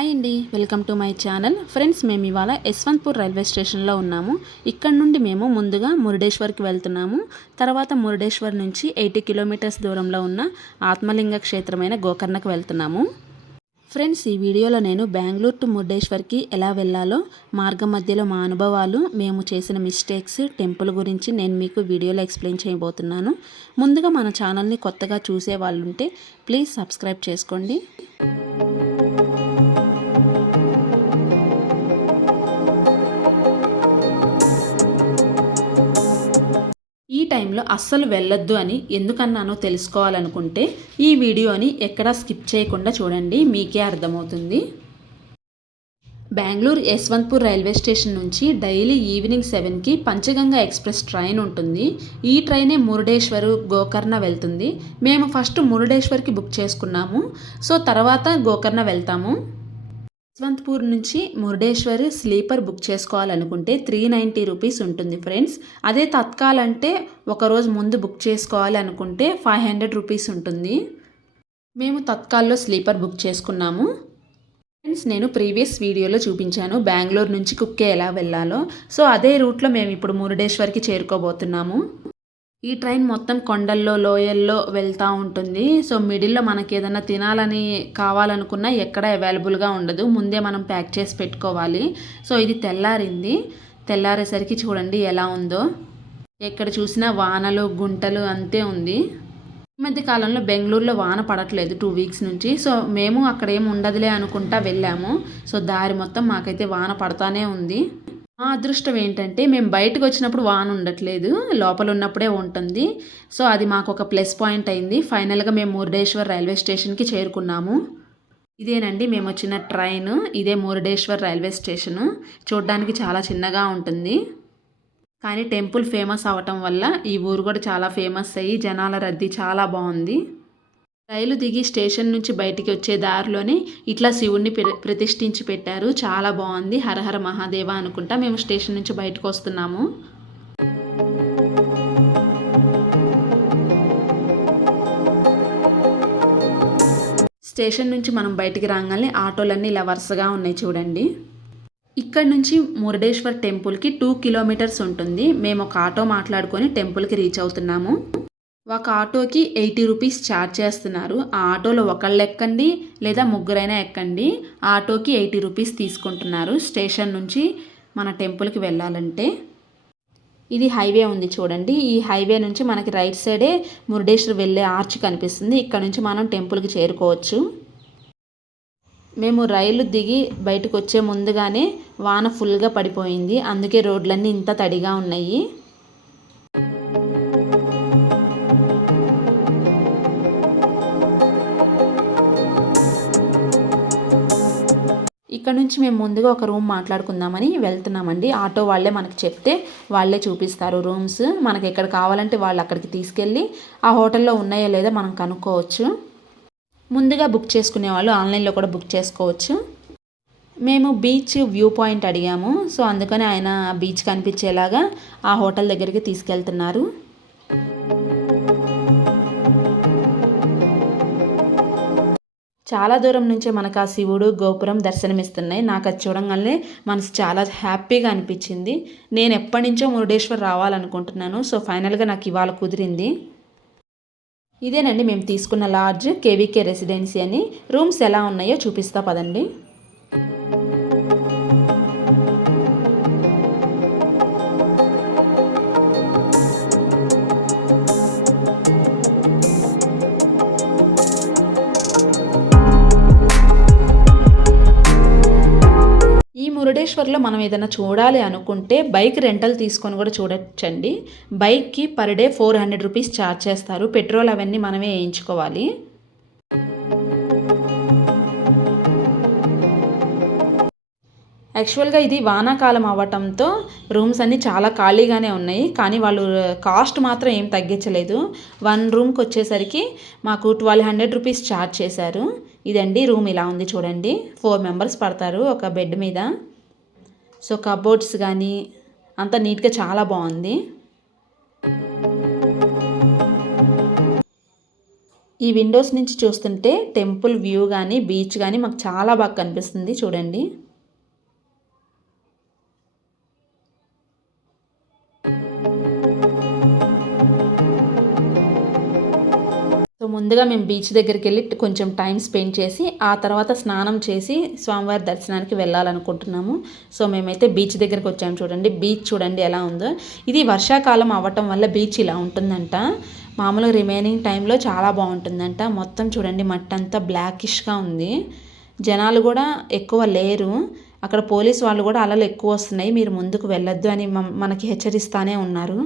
Hi అండి welcome to my channel. Friends మేము ఇవాళ యశ్వంత్పూర్ రైల్వే స్టేషన్లో ఉన్నాము. ఇక్కడ నుండి మేము ముందుగా మురుడేశ్వర్కి వెళ్తున్నాము. తర్వాత మురుడేశ్వర్ నుంచి ఎయిటీ కిలోమీటర్స్ దూరంలో ఉన్న ఆత్మలింగ క్షేత్రమైన గోకర్ణకు వెళ్తున్నాము. ఫ్రెండ్స్ ఈ వీడియోలో నేను బెంగళూరు టు మురుడేశ్వర్కి ఎలా వెళ్ళాలో మార్గం మధ్యలో మా అనుభవాలు మేము చేసిన మిస్టేక్స్ టెంపుల్ గురించి నేను మీకు వీడియోలో ఎక్స్ప్లెయిన్ చేయబోతున్నాను. ముందుగా మన ఛానల్ని కొత్తగా చూసే వాళ్ళు ఉంటే ప్లీజ్ సబ్స్క్రైబ్ చేసుకోండి. ఈ టైంలో అస్సలు వెళ్ళొద్దు అని ఎందుకన్నానో తెలుసుకోవాలనుకుంటే ఈ వీడియోని ఎక్కడా స్కిప్ చేయకుండా చూడండి మీకే అర్థమవుతుంది. బెంగళూరు యశ్వంత్పూర్ రైల్వే స్టేషన్ నుంచి డైలీ ఈవినింగ్ సెవెన్కి పంచగంగా ఎక్స్ప్రెస్ ట్రైన్ ఉంటుంది. ఈ ట్రైనే మురుడేశ్వరు గోకర్ణ వెళ్తుంది. మేము ఫస్ట్ మురుడేశ్వర్కి బుక్ చేసుకున్నాము. సో తర్వాత గోకర్ణ వెళ్తాము. యశ్వంత్పూర్ నుంచి మురుడేశ్వర్ స్లీపర్ బుక్ చేసుకోవాలనుకుంటే త్రీ నైంటీ రూపీస్ ఉంటుంది ఫ్రెండ్స్. అదే తత్కాల్ అంటే ఒకరోజు ముందు బుక్ చేసుకోవాలనుకుంటే ఫైవ్ హండ్రెడ్ రూపీస్ ఉంటుంది. మేము తత్కాల్లో స్లీపర్ బుక్ చేసుకున్నాము. ఫ్రెండ్స్ నేను ప్రీవియస్ వీడియోలో చూపించాను బెంగళూరు నుంచి కుక్కే ఎలా వెళ్ళాలో. సో అదే రూట్లో మేము ఇప్పుడు మురుడేశ్వర్కి చేరుకోబోతున్నాము. ఈ ట్రైన్ మొత్తం కొండల్లో లోయల్లో వెళ్తూ ఉంటుంది. సో మిడిల్లో మనకి ఏదైనా తినాలని కావాలనుకున్నా ఎక్కడ అవైలబుల్గా ఉండదు. ముందే మనం ప్యాక్ చేసి పెట్టుకోవాలి. సో ఇది తెల్లారింది. తెల్లారేసరికి చూడండి ఎలా ఉందో. ఎక్కడ చూసినా వానలు గుంటలు అంతే ఉంది. ఈ మధ్య కాలంలో బెంగళూరులో వాన పడట్లేదు టూ వీక్స్ నుంచి. సో మేము అక్కడ ఏం ఉండదులే అనుకుంటా వెళ్ళాము. సో దారి మొత్తం మాకైతే వాన పడతానే ఉంది. మా అదృష్టం ఏంటంటే మేము బయటకు వచ్చినప్పుడు వాన ఉండట్లేదు లోపల ఉన్నప్పుడే ఉంటుంది. సో అది మాకు ఒక ప్లస్ పాయింట్ అయింది. ఫైనల్గా మేము మురుడేశ్వర్ రైల్వే స్టేషన్కి చేరుకున్నాము. ఇదేనండి మేము వచ్చిన ట్రైన్. ఇదే మురుడేశ్వర్ రైల్వే స్టేషన్. చూడడానికి చాలా చిన్నగా ఉంటుంది. కానీ టెంపుల్ ఫేమస్ అవటం వల్ల ఈ ఊరు కూడా చాలా ఫేమస్ అయ్యి జనాల రద్దీ చాలా బాగుంది. రైలు దిగి స్టేషన్ నుంచి బయటికి వచ్చే దారిలోనే ఇట్లా శివుణ్ణి ప్రతిష్ఠించి పెట్టారు. చాలా బాగుంది. హరహర మహాదేవ అనుకుంటా మేము స్టేషన్ నుంచి బయటకు వస్తున్నాము. స్టేషన్ నుంచి మనం బయటికి రాగానే ఆటోలన్నీ ఇలా వరుసగా ఉన్నాయి చూడండి. ఇక్కడ నుంచి మురుడేశ్వర్ టెంపుల్కి టూ కిలోమీటర్స్ ఉంటుంది. మేము ఒక ఆటో మాట్లాడుకొని టెంపుల్కి రీచ్ అవుతున్నాము. ఒక ఆటోకి ఎయిటీ రూపీస్ ఛార్జ్ చేస్తున్నారు. ఆ ఆటోలో ఒకళ్ళు ఎక్కండి లేదా ముగ్గురైనా ఎక్కండి. ఆటోకి ఎయిటీ రూపీస్ తీసుకుంటున్నారు. స్టేషన్ నుంచి మన టెంపుల్కి వెళ్ళాలంటే. ఇది హైవే ఉంది చూడండి. ఈ హైవే నుంచి మనకి రైట్ సైడే మురుడేశ్వర్ వెళ్ళే ఆర్చ్ కనిపిస్తుంది. ఇక్కడ నుంచి మనం టెంపుల్కి చేరుకోవచ్చు. మేము రైలు దిగి బయటకు వచ్చే ముందుగానే వాన ఫుల్గా పడిపోయింది. అందుకే రోడ్లన్నీ ఇంత తడిగా ఉన్నాయి. ఇక్కడ నుంచి మేము ముందుగా ఒక రూమ్ మాట్లాడుకుందామని వెళ్తున్నామండి. ఆటో వాళ్ళే మనకి చెప్తే వాళ్ళే చూపిస్తారు రూమ్స్. మనకి ఎక్కడ కావాలంటే వాళ్ళు అక్కడికి తీసుకెళ్ళి ఆ హోటల్లో ఉన్నాయో లేదో మనం కనుక్కోవచ్చు. ముందుగా బుక్ చేసుకునే వాళ్ళు ఆన్లైన్లో కూడా బుక్ చేసుకోవచ్చు. మేము బీచ్ వ్యూ పాయింట్ అడిగాము. సో అందుకని ఆయన బీచ్ కనిపించేలాగా ఆ హోటల్ దగ్గరికి తీసుకెళ్తున్నారు. చాలా దూరం నుంచే మనకు ఆ శివుడు గోపురం దర్శనమిస్తున్నాయి. నాకు అది చూడంగానే మనసు చాలా హ్యాపీగా అనిపించింది. నేను ఎప్పటి నుంచో మురుడేశ్వర్ రావాలనుకుంటున్నాను. సో ఫైనల్గా నాకు ఇవాళ కుదిరింది. ఇదేనండి మేము తీసుకున్న లాడ్జ్ కేవీకే రెసిడెన్సీ అని. రూమ్స్ ఎలా ఉన్నాయో చూపిస్తా పదండి. మురుడేశ్వర్లో మనం ఏదైనా చూడాలి అనుకుంటే బైక్ రెంటల్ తీసుకొని కూడా చూడొచ్చండి. బైక్కి per day four hundred rupees charge చేస్తారు. పెట్రోల్ అవన్నీ మనమే వేయించుకోవాలి. యాక్చువల్గా ఇది వానాకాలం అవ్వటంతో రూమ్స్ అన్నీ చాలా ఖాళీగానే ఉన్నాయి. కానీ వాళ్ళు కాస్ట్ మాత్రం ఏం తగ్గించలేదు. వన్ రూమ్కి వచ్చేసరికి మాకు ట్వెల్వ్ హండ్రెడ్ రూపీస్ ఛార్జ్ చేశారు. ఇదండి రూమ్ ఇలా ఉంది చూడండి. ఫోర్ మెంబర్స్ పడతారు ఒక బెడ్ మీద. సో కబోర్డ్స్ కానీ అంతా నీట్గా చాలా బాగుంది. ఈ విండోస్ నుంచి చూస్తుంటే టెంపుల్ వ్యూ కానీ బీచ్ కానీ మాకు చాలా బాగా కనిపిస్తుంది. చూడండి. సో ముందుగా మేము బీచ్ దగ్గరికి వెళ్ళి కొంచెం టైం స్పెండ్ చేసి ఆ తర్వాత స్నానం చేసి స్వామివారి దర్శనానికి వెళ్ళాలనుకుంటున్నాము. సో మేమైతే బీచ్ దగ్గరికి వచ్చాము చూడండి. బీచ్ చూడండి ఎలా ఉందో. ఇది వర్షాకాలం అవ్వటం వల్ల బీచ్ ఇలా ఉంటుందంట. మామూలుగా రిమైనింగ్ టైంలో చాలా బాగుంటుందంట. మొత్తం చూడండి మట్టి అంతా బ్లాకిష్గా ఉంది. జనాలు కూడా ఎక్కువ లేరు. అక్కడ పోలీస్ వాళ్ళు కూడా అలలు ఎక్కువ వస్తున్నాయి. మీరు ముందుకు వెళ్ళొద్దు అని మనకి హెచ్చరిస్తానే ఉన్నారు.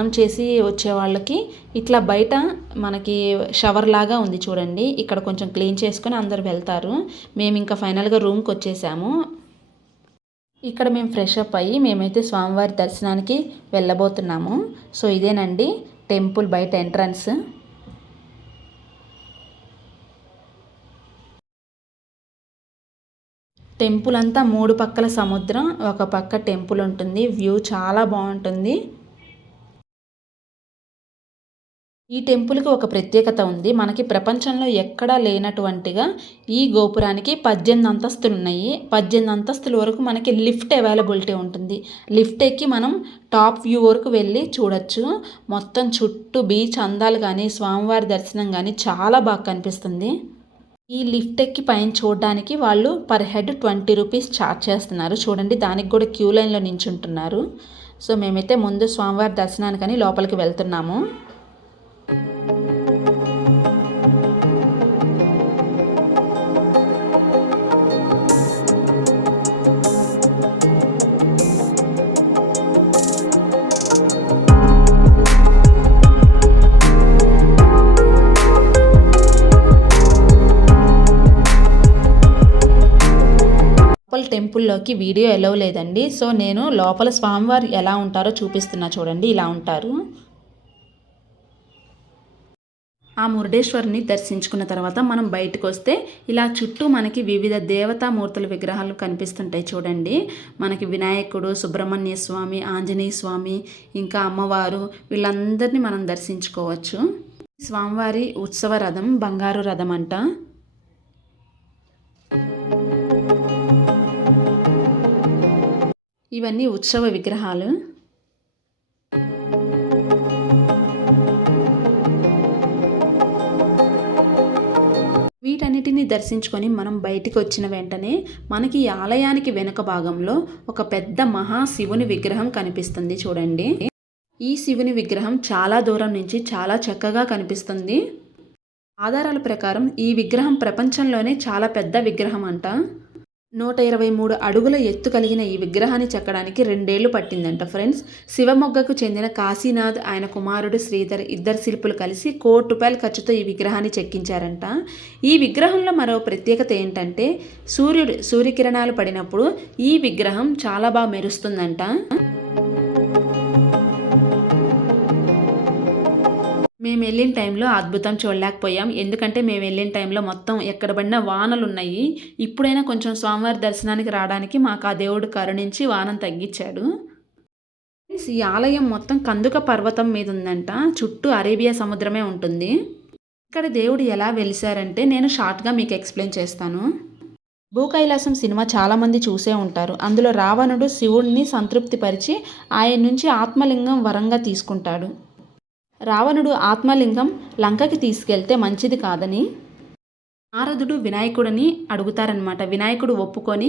స్నానం చేసి వచ్చే వాళ్ళకి ఇట్లా బయట మనకి షవర్ లాగా ఉంది చూడండి. ఇక్కడ కొంచెం క్లీన్ చేసుకొని అందరు వెళ్తారు. మేము ఇంకా ఫైనల్గా రూమ్కి వచ్చేసాము. ఇక్కడ మేము ఫ్రెష్ అప్ అయ్యి మేమైతే స్వామివారి దర్శనానికి వెళ్ళబోతున్నాము. సో ఇదేనండి టెంపుల్ బయట ఎంట్రన్స్. టెంపుల్ అంతా మూడు పక్కల సముద్రం ఒక పక్క టెంపుల్ ఉంటుంది. వ్యూ చాలా బాగుంటుంది. ఈ టెంపుల్కి ఒక ప్రత్యేకత ఉంది. మనకి ప్రపంచంలో ఎక్కడా లేనటువంటిగా ఈ గోపురానికి పద్దెనిమిది అంతస్తులు ఉన్నాయి పద్దెనిమిది అంతస్తుల వరకు మనకి లిఫ్ట్ అవైలబిలిటీ ఉంటుంది. లిఫ్ట్ ఎక్కి మనం టాప్ వ్యూ వరకు వెళ్ళి చూడొచ్చు. మొత్తం చుట్టూ బీచ్ అందాలు కానీ స్వామివారి దర్శనం కానీ చాలా బాగా కనిపిస్తుంది. ఈ లిఫ్ట్ ఎక్కి పైన చూడడానికి వాళ్ళు per head twenty rupees charge చేస్తున్నారు. చూడండి దానికి కూడా క్యూ లైన్లో నించుంటున్నారు. సో మేమైతే ముందు స్వామివారి దర్శనానికని లోపలికి వెళ్తున్నాము. టెంపుల్లోకి వీడియో ఎలవ్ లేదండి. సో నేను లోపల స్వామివారు ఎలా ఉంటారో చూపిస్తున్నా చూడండి. ఇలా ఉంటారు. ఆ మురుడేశ్వరుని దర్శించుకున్న తర్వాత మనం బయటకు వస్తే ఇలా చుట్టూ మనకి వివిధ దేవతామూర్తుల విగ్రహాలు కనిపిస్తుంటాయి చూడండి. మనకి వినాయకుడు సుబ్రహ్మణ్య స్వామి ఆంజనేయ స్వామి ఇంకా అమ్మవారు వీళ్ళందరినీ మనం దర్శించుకోవచ్చు. స్వామివారి ఉత్సవ రథం బంగారు రథం అంట. ఇవన్నీ ఉత్సవ విగ్రహాలు. వీటన్నిటిని దర్శించుకొని మనం బయటికి వచ్చిన వెంటనే మనకి ఈ ఆలయానికి వెనుక భాగంలో ఒక పెద్ద మహాశివుని విగ్రహం కనిపిస్తుంది చూడండి. ఈ శివుని విగ్రహం చాలా దూరం నుంచి చాలా చక్కగా కనిపిస్తుంది. ఆధారాల ప్రకారం ఈ విగ్రహం ప్రపంచంలోనే చాలా పెద్ద విగ్రహం అంట. నూట ఇరవై మూడు అడుగుల ఎత్తు కలిగిన ఈ విగ్రహాన్ని చెక్కడానికి రెండేళ్ళు పట్టిందంట ఫ్రెండ్స్. శివమొగ్గకు చెందిన కాశీనాథ్ ఆయన కుమారుడు శ్రీధర్ ఇద్దరు శిల్పులు కలిసి కోటి రూపాయల ఖర్చుతో ఈ విగ్రహాన్ని చెక్కించారంట. ఈ విగ్రహంలో మరో ప్రత్యేకత ఏంటంటే సూర్యుడు సూర్యకిరణాలు పడినప్పుడు ఈ విగ్రహం చాలా బాగా మెరుస్తుందంట. మేము వెళ్ళిన టైంలో అద్భుతం చూడలేకపోయాం. ఎందుకంటే మేము వెళ్ళిన టైంలో మొత్తం ఎక్కడ పడినా వానలు ఉన్నాయి. ఇప్పుడైనా కొంచెం స్వామివారి దర్శనానికి రావడానికి మాకు ఆ దేవుడు కరుణించి వానం తగ్గించాడు. ఈ ఆలయం మొత్తం కందుక పర్వతం మీద ఉందంట. చుట్టూ అరేబియా సముద్రమే ఉంటుంది. ఇక్కడ దేవుడు ఎలా వెలిసారంటే నేను షార్ట్గా మీకు ఎక్స్ప్లెయిన్ చేస్తాను. భూకైలాసం సినిమా చాలామంది చూసే ఉంటారు. అందులో రావణుడు శివుడిని సంతృప్తిపరిచి ఆయన నుంచి ఆత్మలింగం వరంగా తీసుకుంటాడు. రావణుడు ఆత్మలింగం లంకకి తీసుకెళ్తే మంచిది కాదని నారదుడు వినాయకుడిని అడుగుతారనమాట వినాయకుడు ఒప్పుకొని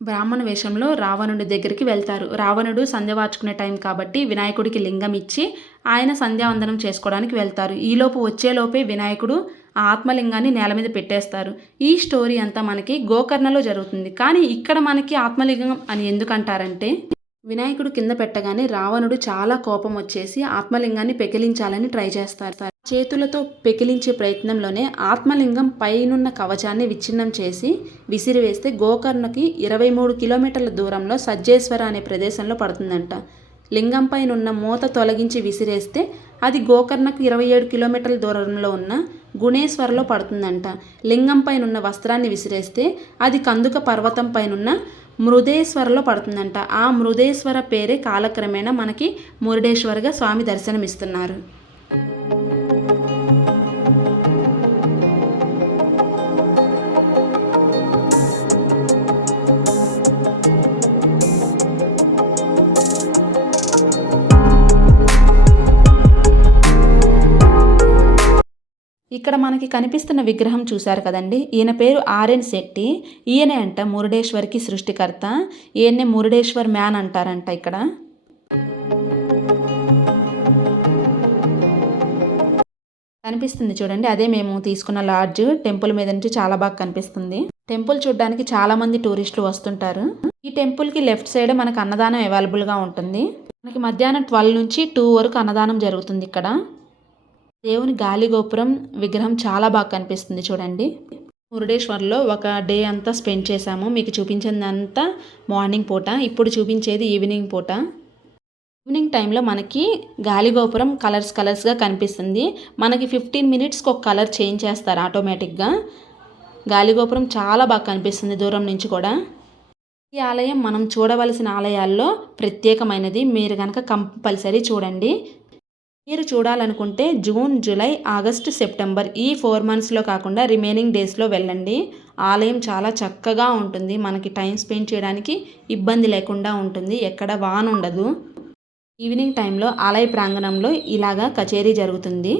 బ్రాహ్మణ వేషంలో రావణుడి దగ్గరికి వెళ్తారు. రావణుడు సంధ్య వార్చుకునే టైం కాబట్టి వినాయకుడికి లింగం ఇచ్చి ఆయన సంధ్యావందనం చేసుకోవడానికి వెళ్తారు. ఈలోపు వచ్చేలోపే వినాయకుడు ఆ ఆత్మలింగాన్ని నేల మీద పెట్టేస్తారు. ఈ స్టోరీ అంతా మనకి గోకర్ణలో జరుగుతుంది. కానీ ఇక్కడ మనకి ఆత్మలింగం అని ఎందుకంటారంటే వినాయకుడు కింద పెట్టగానే రావణుడు చాలా కోపం వచ్చేసి ఆత్మలింగాన్ని పెకిలించాలని ట్రై చేస్తారు. చేతులతో పెకిలించే ప్రయత్నంలోనే ఆత్మలింగం పైనున్న కవచాన్ని విచ్ఛిన్నం చేసి విసిరివేస్తే గోకర్ణకి ఇరవై మూడు కిలోమీటర్ల దూరంలో సజ్జేశ్వర అనే ప్రదేశంలో పడుతుందంట. లింగం పైనున్న మూత తొలగించి విసిరేస్తే అది గోకర్ణకు ఇరవై ఏడు కిలోమీటర్ల దూరంలో ఉన్న గుణేశ్వరలో పడుతుందంట. లింగం పైనున్న వస్త్రాన్ని విసిరేస్తే అది కందుక పర్వతం పైనున్న మృదేశ్వరలో పడుతుందంట. ఆ మృదేశ్వర పేరే కాలక్రమేణా మనకి మురుడేశ్వరగా స్వామి దర్శనమిస్తున్నారు. ఇక్కడ మనకి కనిపిస్తున్న విగ్రహం చూశారు కదండి. ఈయన పేరు ఆర్ఎన్ శెట్టి. ఈయనే అంట మురుడేశ్వర్కి సృష్టికర్త. ఈయన్నే మురుడేశ్వర్ మ్యాన్ అంటారంట ఇక్కడ. కనిపిస్తుంది చూడండి. అదే మేము తీసుకున్న లాడ్జ్ టెంపుల్ మీద నుంచి చాలా బాగా కనిపిస్తుంది. టెంపుల్ చూడడానికి చాలా మంది టూరిస్టులు వస్తుంటారు. ఈ టెంపుల్కి లెఫ్ట్ సైడ్ మనకు అన్నదానం అవైలబుల్గా ఉంటుంది. మనకి మధ్యాహ్నం ట్వెల్వ్ నుంచి టూ వరకు అన్నదానం జరుగుతుంది ఇక్కడ. దేవుని గాలి గోపురం విగ్రహం చాలా బాగా కనిపిస్తుంది చూడండి. మురుడేశ్వర్లో ఒక డే అంతా స్పెండ్ చేశాము. మీకు చూపించిందంతా మార్నింగ్ పూట ఇప్పుడు చూపించేది ఈవినింగ్ పూట. ఈవినింగ్ టైంలో మనకి గాలిగోపురం కలర్స్ కలర్స్గా కనిపిస్తుంది. మనకి ఫిఫ్టీన్ మినిట్స్కి ఒక కలర్ చేంజ్ చేస్తారు ఆటోమేటిక్గా. గాలిగోపురం చాలా బాగా కనిపిస్తుంది దూరం నుంచి కూడా. ఈ ఆలయం మనం చూడవలసిన ఆలయాల్లో ప్రత్యేకమైనది. మీరు కనుక కంపల్సరీ చూడండి. మీరు చూడాలనుకుంటే జూన్ జూలై ఆగస్టు సెప్టెంబర్ ఈ ఫోర్ మంత్స్లో కాకుండా రిమైనింగ్ డేస్లో వెళ్ళండి. ఆలయం చాలా చక్కగా ఉంటుంది. మనకి టైం స్పెండ్ చేయడానికి ఇబ్బంది లేకుండా ఉంటుంది. ఎక్కడ వాన్ ఉండదు. ఈవినింగ్ టైంలో ఆలయ ప్రాంగణంలో ఇలాగా కచేరీ జరుగుతుంది.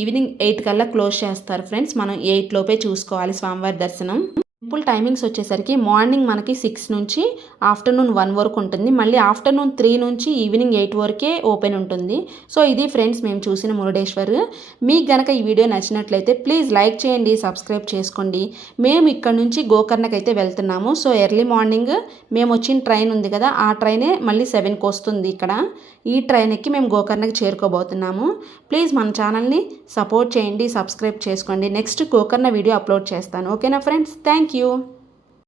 ఈవినింగ్ ఎయిట్ కల్లా క్లోజ్ చేస్తారు ఫ్రెండ్స్. మనం ఎయిట్ లోపే చూసుకోవాలి స్వామివారి దర్శనం. టెంపుల్ టైమింగ్స్ వచ్చేసరికి మార్నింగ్ మనకి సిక్స్ నుంచి ఆఫ్టర్నూన్ వన్ వరకు ఉంటుంది. మళ్ళీ ఆఫ్టర్నూన్ త్రీ నుంచి ఈవినింగ్ ఎయిట్ వరకే ఓపెన్ ఉంటుంది. సో ఇది ఫ్రెండ్స్ మేము చూసిన మురుడేశ్వర్. మీకు గనక ఈ వీడియో నచ్చినట్లయితే ప్లీజ్ లైక్ చేయండి సబ్స్క్రైబ్ చేసుకోండి. మేము ఇక్కడ నుంచి గోకర్ణకి అయితే వెళ్తున్నాము. సో ఎర్లీ మార్నింగ్ మేము వచ్చిన ట్రైన్ ఉంది కదా ఆ ట్రైనే మళ్ళీ సెవెన్కి వస్తుంది ఇక్కడ. ఈ ట్రైన్ ఎక్కి మేము గోకర్ణకి చేరుకోబోతున్నాము. ప్లీజ్ మన ఛానల్ని సపోర్ట్ చేయండి సబ్స్క్రైబ్ చేసుకోండి. నెక్స్ట్ గోకర్ణ వీడియో అప్లోడ్ చేస్తాను. ఓకేనా ఫ్రెండ్స్ థ్యాంక్ Thank you.